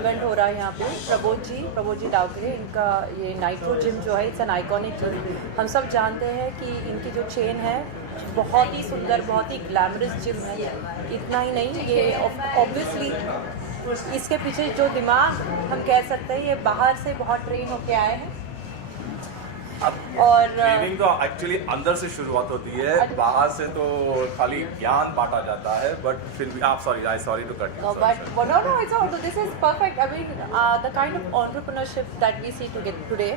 Event हो रहा है यहाँ पे। प्रबोध जी डावकरे, इनका ये नाइट्रो जिम जो है इट्स एन आइकॉनिक जिम। हम सब जानते हैं कि इनकी जो चेन है बहुत ही सुंदर, बहुत ही ग्लैमरस जिम है। इतना ही नहीं, ये ऑब्वियसली इसके पीछे जो दिमाग हम कह सकते हैं ये बाहर से बहुत ट्रेन होके आए हैं। और ट्रेनिंग तो एक्चुअली अंदर से शुरुआत होती है, बाहर से तो खाली ज्ञान बांटा जाता है। बट फिर भी आप sorry to cut you, but no, it's all, this is perfect. I mean, the kind of entrepreneurship that we see today,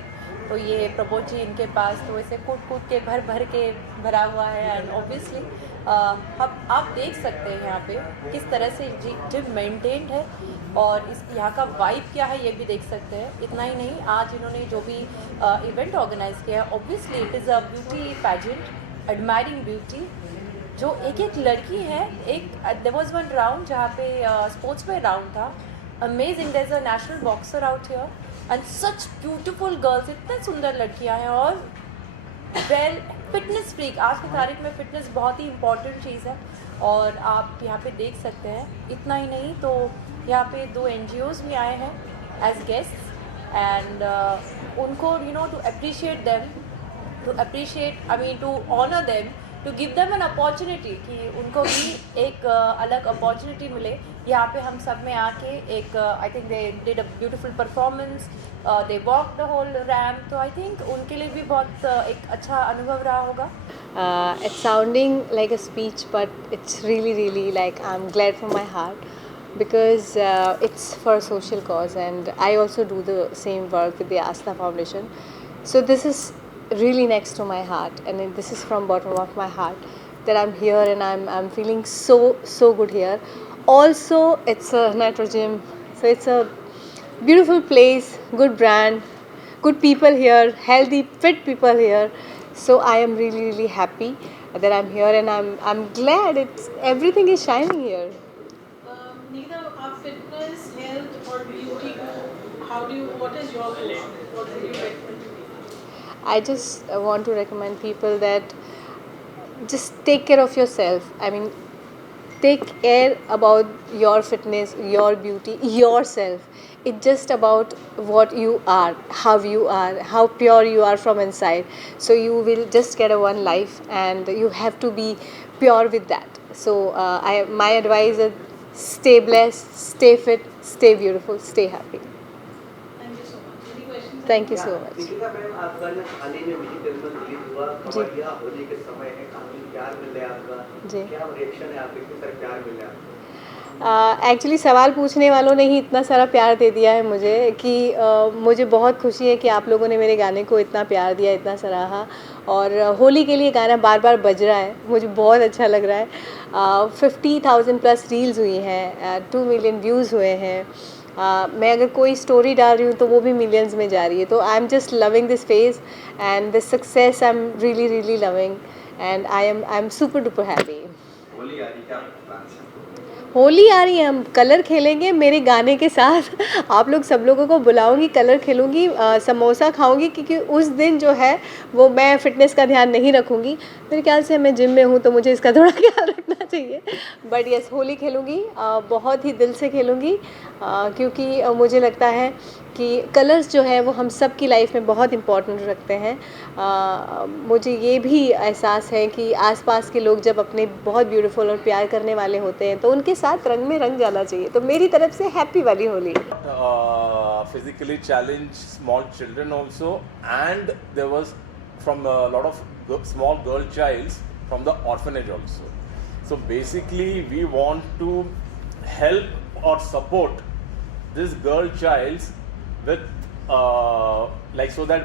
तो ये प्रबोध जी इनके पास तो ऐसे कूद के भर के भरा हुआ है। एंड ऑब्वियसली आप देख सकते हैं यहाँ पे किस तरह से जिम मेंटेन्ड है और इस यहाँ का वाइब क्या है ये भी देख सकते हैं। इतना ही नहीं, आज इन्होंने जो भी इवेंट ऑर्गेनाइज किया है, obviously it is a beauty pageant admiring beauty. जो एक लड़की है, एक देयर वाज वन राउंड जहाँ पे स्पोर्ट्स में राउंड था, amazing. There is a national boxer out here and such beautiful girls, इतने सुंदर लड़कियाँ हैं। और वेल फिटनेस फ्रीक, आज की तारीख में फिटनेस बहुत ही इंपॉर्टेंट चीज़ है और आप यहाँ पे देख सकते हैं। इतना ही नहीं, तो यहाँ पे 2 NGOs भी आए हैं एज गेस्ट्स एंड उनको to appreciate them, to honour them, to give them an opportunity कि उनको भी एक अलग अपॉर्चुनिटी मिले। यहाँ पे हम सब में आके एक I think they did a beautiful performance, they walk the whole ramp, तो आई थिंक उनके लिए भी बहुत एक अच्छा अनुभव रहा होगा। It's sounding like a speech, but it's really like I'm glad from my heart because it's for a social cause and I also do the same work with the Astha Foundation. So this is really next to my heart and this is from bottom of my heart that I'm here and I'm feeling so good here. Also, it's a Nitro Gym, so it's a beautiful place, good brand, good people here, healthy, fit people here. So I am really happy that I'm here and I'm glad it's everything is shining here. Neeta, आप fitness, health और beauty को what is your goal? What would you recommend to people? I just want to recommend people that just take care of yourself. I mean, take care about your fitness, your beauty, yourself. It's just about what you are, how pure you are from inside. So you will just get a one life and you have to be pure with that. So my advice is stay blessed, stay fit, stay beautiful, stay happy. Thank you so much. Any questions? Thank you so much. Nikita ma'am, आपका ना हाल ही में mini film release हुआ, कमालिया होली के समय है, काफी प्यार मिल रहा है आपका, जी। क्या रिएक्शन है आपके, किस तरह प्यार मिल रहा है? एक्चुअली सवाल पूछने वालों ने ही इतना सारा प्यार दे दिया है मुझे कि मुझे बहुत खुशी है कि आप लोगों ने मेरे गाने को इतना प्यार दिया, इतना सराहा। और होली के लिए गाना बार बार बज रहा है, मुझे बहुत अच्छा लग रहा है। 50,000 प्लस रील्स हुई हैं, 2 मिलियन व्यूज़ हुए हैं। मैं अगर कोई स्टोरी डाल रही हूँ तो वो भी मिलियंस में जा रही है। तो I am just loving this phase and this success I am really loving and I am super duper happy. Holi आ रही है, क्या प्लान है? होली आ रही है, हम कलर खेलेंगे मेरे गाने के साथ। आप लोग सब लोगों को बुलाऊंगी, कलर खेलूंगी, समोसा खाऊंगी, क्योंकि उस दिन जो है वो मैं फ़िटनेस का ध्यान नहीं रखूंगी। मेरे ख्याल से मैं जिम में हूँ तो मुझे इसका थोड़ा ख्याल रखना चाहिए। बट यस, होली खेलूंगी, बहुत ही दिल से खेलूंगी, क्योंकि मुझे लगता है कि कलर्स जो है वो हम सब की लाइफ में बहुत इम्पोर्टेंट रखते हैं। मुझे ये भी एहसास है कि आसपास के लोग जब अपने बहुत ब्यूटीफुल और प्यार करने वाले होते हैं तो उनके साथ रंग में रंग जाना चाहिए। तो मेरी तरफ से हैप्पी वाली Holi. physically challenged small children also, and there was from a lot of small girl childs from the orphanage also. So basically we want to help or support this girl childs with so that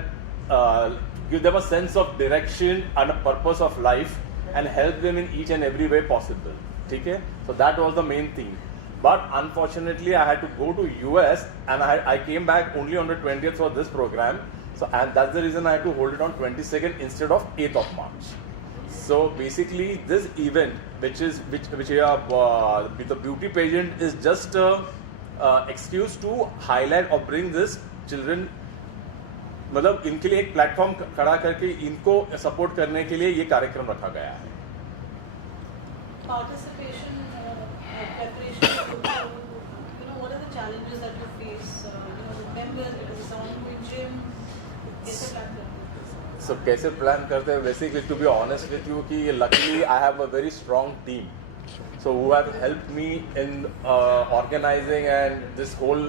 give them a sense of direction and a purpose of life and help them in each and every way possible. Okay? So that was the main thing. But unfortunately I had to go to US and I came back only on the 20th for this program. So and that's the reason I had to hold it on 22nd instead of 8th of March. So basically this event which the beauty pageant is just a excuse to highlight or bring this children, मतलब इनके लिए एक platform खड़ा करके इनको support करने के लिए ये कार्यक्रम रखा गया है। Participation, preparation, what are the challenges challenges that you face, with members, because it's someone who in gym, कैसे plan करते हो? So कैसे plan करते हैं? Basically, to be honest with you, कि luckily I have a very strong team. So who have helped me in organizing and this whole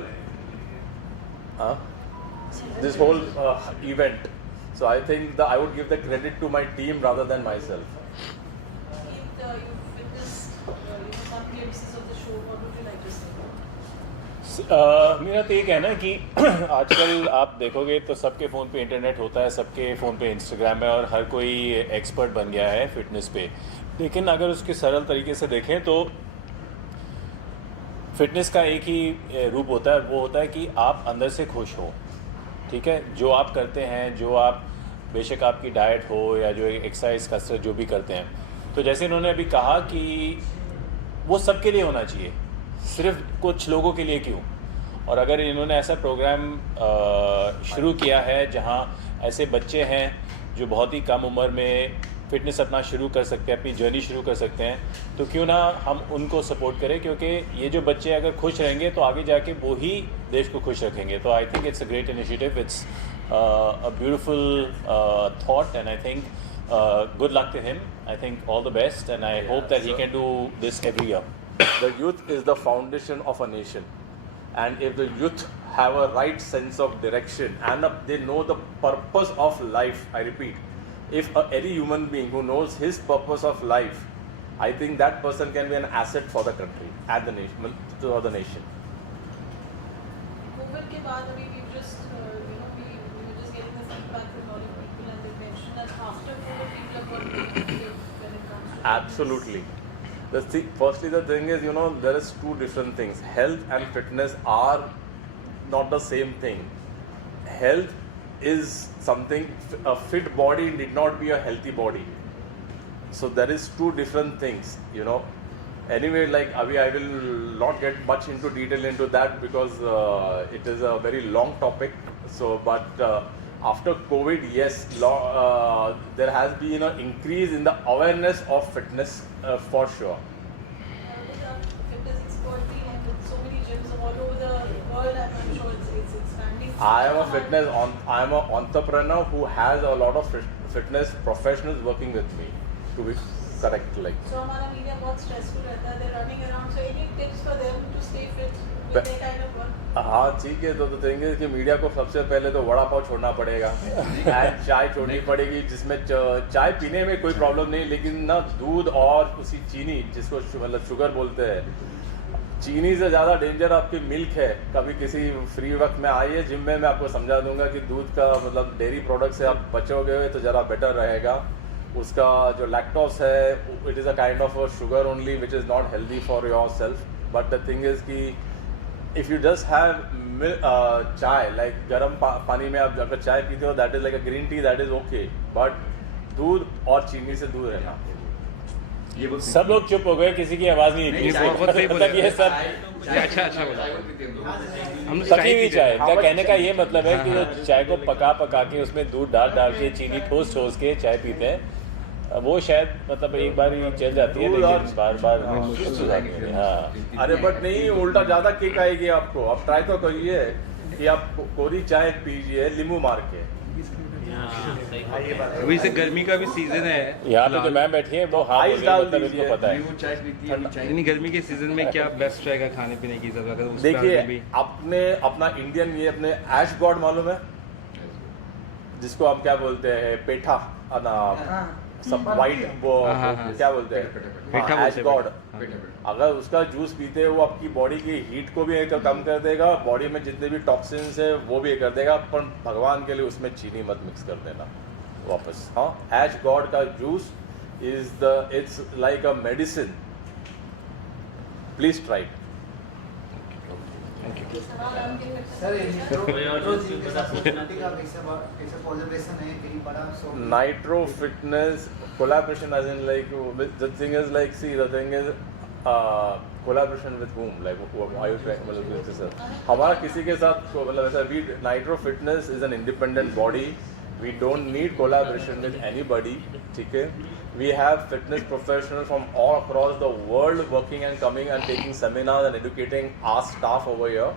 event. So I think I would give the credit to my team rather than myself. Keith, you witnessed some glimpses of the show. What would you like to say? मेरा तो ये कहना है कि आजकल आप देखोगे तो सबके फ़ोन पे इंटरनेट होता है, सबके फ़ोन पे इंस्टाग्राम है और हर कोई एक्सपर्ट बन गया है फिटनेस पे. लेकिन अगर उसके सरल तरीके से देखें तो फिटनेस का एक ही रूप होता है, वो होता है कि आप अंदर से खुश हो. ठीक है, जो आप करते हैं, जो आप बेशक आपकी डाइट हो या जो एक्सरसाइज कसरत जो भी करते हैं, तो जैसे इन्होंने अभी कहा कि वो सबके लिए होना चाहिए, सिर्फ कुछ लोगों के लिए क्यों. और अगर इन्होंने ऐसा प्रोग्राम शुरू किया है जहां ऐसे बच्चे हैं जो बहुत ही कम उम्र में फ़िटनेस अपना शुरू कर सकते हैं, अपनी जर्नी शुरू कर सकते हैं, तो क्यों ना हम उनको सपोर्ट करें, क्योंकि ये जो बच्चे अगर खुश रहेंगे तो आगे जाके वो ही देश को खुश रखेंगे. तो I think it's a great initiative, it's a beautiful thought and I think good luck to him. I think all the best and I hope that he can do this every year. The youth is the foundation of a nation, and if the youth have a right sense of direction and they know the purpose of life, I repeat, if any human being who knows his purpose of life, I think that person can be an asset for the country and the nation, to the nation. COVID के बाद अभी we just we were just getting the feedback from a lot of people and they mentioned that after COVID people are going to be active when it comes to Absolutely. Firstly, the thing is, there is two different things. Health and fitness are not the same thing. Health is something, a fit body need not be a healthy body. So there is two different things, Anyway, like Abhi, I will not get much into detail into that because it is a very long topic. So, but after COVID, yes, there has been an increase in the awareness of fitness for sure. Fitness expert and with so many gyms all over the world, I'm sure it's expanding. I am an entrepreneur who has a lot of fitness professionals working with me, to be correct. Like. So हमारा media बहुत stressful रहता है. They're running around. So any tips for them to stay fit with their kind of work? हाँ ठीक है, तो देंगे कि मीडिया को सबसे पहले तो वड़ा पाव छोड़ना पड़ेगा एंड चाय छोड़नी पड़ेगी, जिसमें चाय पीने में कोई प्रॉब्लम नहीं, लेकिन ना दूध और उसी चीनी जिसको मतलब शुगर बोलते हैं, चीनी से ज़्यादा डेंजर आपकी मिल्क है. कभी किसी फ्री वक्त में आइए जिम में, मैं आपको समझा दूंगा कि दूध का मतलब डेयरी प्रोडक्ट से आप बचोगे तो ज़रा बेटर रहेगा. उसका जो लैक्टोस है, it is a kind of sugar only which is not healthy for your self. But the thing is कि if you just have chai, like garam पानी में आप अगर चाय पीते हो, that is like a green tea, that is okay, but दूध और चीनी से दूर रहना. सब लोग चुप हो गए, किसी की आवाज़ नहीं निकली. बहुत सही बोला. मतलब ये सब अच्छा बोला. हम पकी हुई चाय का कहने का ये मतलब है कि जो चाय को पका के उसमें दूध डाल के चीनी ठोस के चाय पीते हैं, वो शायद मतलब एक बार ही चल जाती है, लेकिन बार मुश्किल हो जाती है. हाँ, अरे बट नहीं, उल्टा ज़्यादा किक आएगी आपको. आप ट्राई तो करिए कि आप कोरी चाय पीजिए नींबू मार के. अभी से गर्मी का भी सीजन है. यहाँ पे जो मैम बैठी है वो हाँ आइस डाल मतलब दीजिए. इनको पता है. यानी गर्मी के सीजन में क्या बेस्ट रहेगा खाने पीने की सब अगर उस देखिए, अपना इंडियन ये अपने ऐश गॉड मालूम है, जिसको हम क्या बोलते हैं, पेठा सब वाइट, वो क्या बोलते हैं, ऐश गॉड. अगर उसका जूस पीते हैं वो आपकी बॉडी की हीट को भी कम कर देगा, बॉडी में जितने भी टॉक्सिन्स है वो भी कर देगा. पर भगवान के लिए उसमें चीनी मत मिक्स कर देना वापस. हाँ, ऐश गॉड का juice it's like a medicine. Please try. Nitro Fitness collaboration, as in like the thing is like, see, the thing is collaboration with whom, like why are you trying to say? हमारा किसी के साथ मतलब ऐसा, we Nitro Fitness is an independent body. We don't need collaboration with anybody. ठीक है? We have fitness professionals from all across the world working and coming and taking seminars and educating our staff over here.